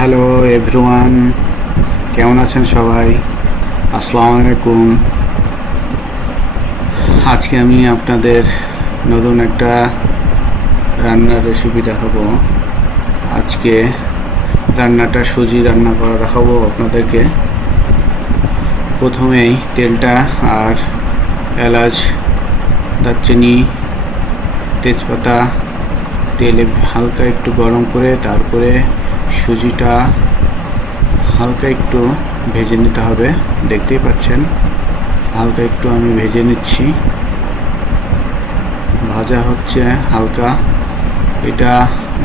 Hello everyone, কেমন আছেন সবাই? আসসালামু আলাইকুম। আজকে আমি আপনাদের নতুন একটা রান্নার রেসিপি দেখাবো। আজকে রান্নাটা সুজি রান্না করা দেখাবো আপনাদেরকে। প্রথমেই তেলটা আর এলাচ, দারচিনি, তেজপাতা তেলে হালকা একটু গরম করে তারপরে সুজিটা হালকা একটু ভেজে নিতে হবে। দেখতেই পাচ্ছেন হালকা একটু আমি ভেজে নিচ্ছি। ভাজা হচ্ছে হালকা, এটা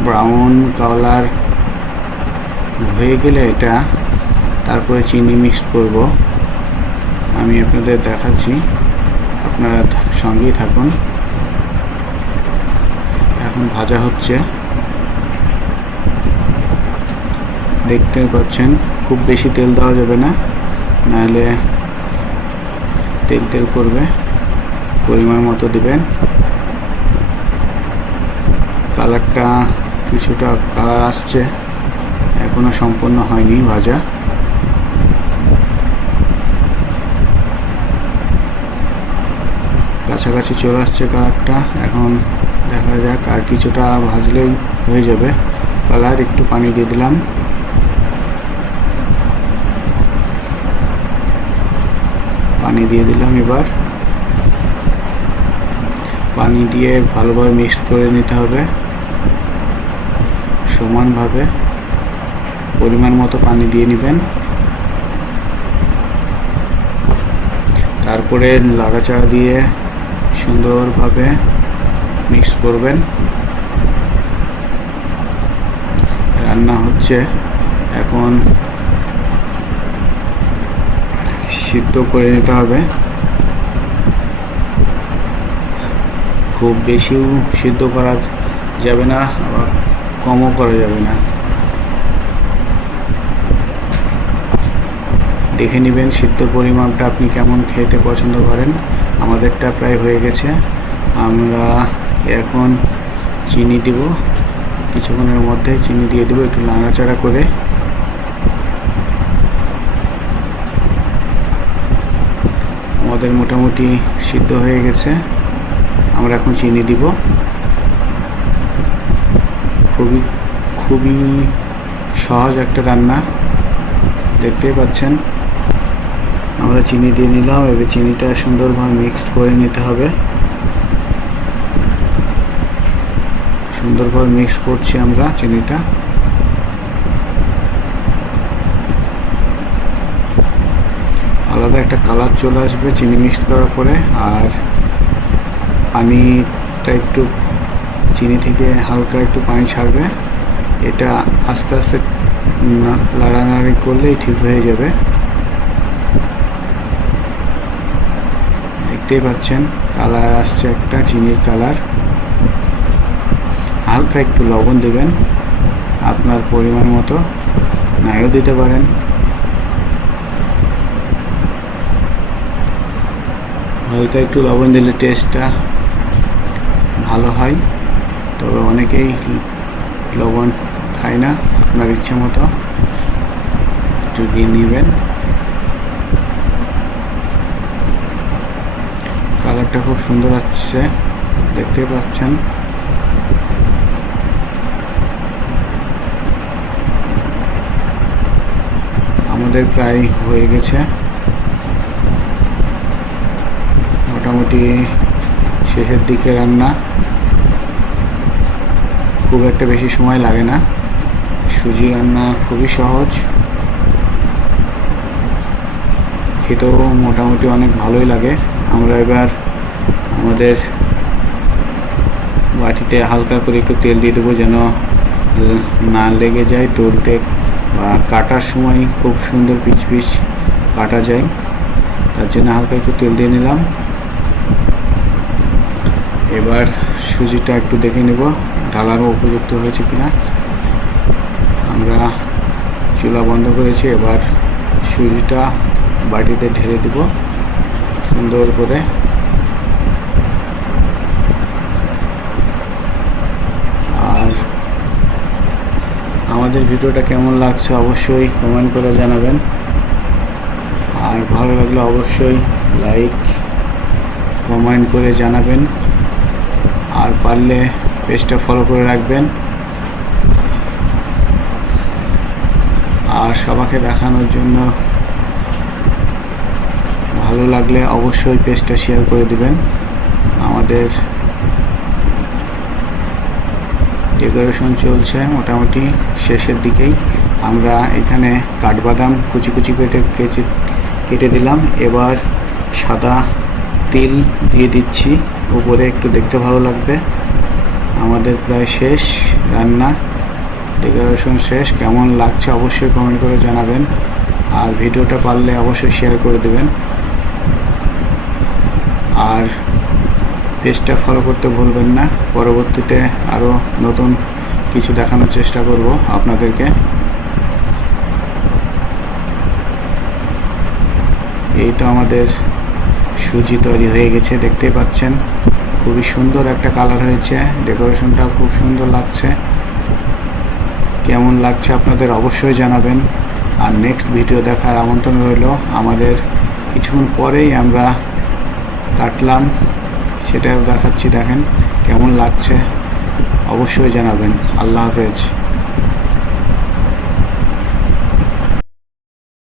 ব্রাউন কালার হয়ে গেলে এটা তারপরে চিনি মিক্স করব। আমি আপনাদের দেখাচ্ছি, আপনারা সঙ্গেই থাকুন। এখন ভাজা হচ্ছে, দেখতে পাচ্ছেন খুব বেশি তেল দেওয়া যাবে না, নাহলে তেল তেল করবে। পরিমাণ মতো দিবেন। কালারটা কিছুটা কালার আসছে, এখনো সম্পূর্ণ হয়নি ভাজা। কাছাকাছি চলে আসছে কালারটা, এখন দেখা যাক আর কিছুটা ভাজলেই হয়ে যাবে কালার। একটু পানি দিয়ে দিলাম। এবার পানি দিয়ে ভালোভাবে মিক্স করে নিতে হবে সমানভাবে। পরিমাণ মতো পানি দিয়ে নেবেন, তারপরে নাড়াচাড়া দিয়ে সুন্দরভাবে মিক্স করবেন। রান্না হচ্ছে, এখন সিদ্ধ করে নিতে হবে। খুব বেশিও সিদ্ধ করা যাবে না, আবার কমও করা যাবে না। দেখে নেবেন সিদ্ধ পরিমাণটা আপনি কেমন খেতে পছন্দ করেন। আমাদেরটা প্রায় হয়ে গেছে। আমরা এখন চিনি দিব, কিছুক্ষণের মধ্যে চিনি দিয়ে দেবো, একটু নাড়াচাড়া করে। আমাদের মোটামুটি সিদ্ধ হয়ে গেছে। আমরা এখন চিনি দিব। খুবই সহজ একটা রান্না, দেখতেই পাচ্ছেন। আমরা চিনি দিয়ে নিলাম, এবার চিনিটা সুন্দরভাবে মিক্সড করে নিতে হবে। সুন্দরভাবে মিক্স করছি আমরা চিনিটা। আলাদা একটা কালার চলে আসবে চিনি মিক্সড করার পরে। আর পানিটা একটু চিনি থেকে হালকা একটু পানি ছাড়বে। এটা আস্তে আস্তে নাড়ানাড়ি করলেই ঠিক হয়ে যাবে। দেখতেই পাচ্ছেন কালার আসছে একটা চিনির কালার। হালকা একটু লবণ দেবেন আপনার পরিমাণ মতো, নাইও দিতে পারেন। হালকা একটু লবণ দিলে টেস্টটা ভালো হয়, তবে অনেকেই লবণ খায় না। আপনার ইচ্ছে মতো একটু দিয়ে নেবেন। কালারটা খুব সুন্দর আসছে, দেখতে পাচ্ছেন। আমাদের প্রায় হয়ে গেছে, মোটামুটি শেষের দিকে রান্না। খুব একটা বেশি সময় লাগে না, সুজি রান্না খুবই সহজ, খেতেও মোটামুটি অনেক ভালোই লাগে। আমরা এবার আমাদের বাটিতে হালকা করে একটু তেল দিয়ে দেবো, যেন না লেগে যায় তুলতে বা কাটার সময় খুব সুন্দর পিচ পিচ কাটা যায়। তার জন্য হালকা একটু তেল দিয়ে নিলাম। এবার সুজিটা একটু দেখে নেব ঢালারও উপযুক্ত হয়েছে কিনা। আমরা চুলা বন্ধ করেছি, এবার সুজিটা বাটিতে ঢেলে দেব সুন্দর করে। আর আমাদের ভিডিওটা কেমন লাগছে অবশ্যই কমেন্ট করে জানাবেন, আর ভালো লাগলে অবশ্যই লাইক কমেন্ট করে জানাবেন, আর পারলে পেজটা ফলো করে রাখবেন। আর সবাইকে দেখানোর জন্য ভালো লাগলে অবশ্যই পেজটা শেয়ার করে দিবেন। আমাদের ডেকোরেশন চলছে মোটামুটি শেষের দিকেই। আমরা এখানে কাঠবাদাম কুচি কুচি কেটে দিলাম। এবার সাদা তিল দিয়ে দিচ্ছি উপরে, একটু দেখতে ভালো লাগবে। আমাদের প্রায় শেষ রান্না, ডেকোরেশন শেষ। কেমন লাগছে অবশ্যই কমেন্ট করে জানাবেন, আর ভিডিওটা পারলে অবশ্যই শেয়ার করে দেবেন, আর পেজটা ফলো করতে ভুলবেন না। পরবর্তীতে আরও নতুন কিছু দেখানোর চেষ্টা করব আপনাদেরকে। এই তো আমাদের সুজি তৈরি হয়ে গেছে, দেখতেই পাচ্ছেন। খুবই সুন্দর একটা কালার হয়েছে, ডেকোরেশনটাও খুব সুন্দর লাগছে। কেমন লাগছে আপনাদের অবশ্যই জানাবেন, আর নেক্সট ভিডিও দেখার আমন্ত্রণ রইল। আমাদের কিছুক্ষণ পরেই আমরা কাটলাম, সেটাও দেখাচ্ছি, দেখেন কেমন লাগছে অবশ্যই জানাবেন। আল্লাহ হাফেজ।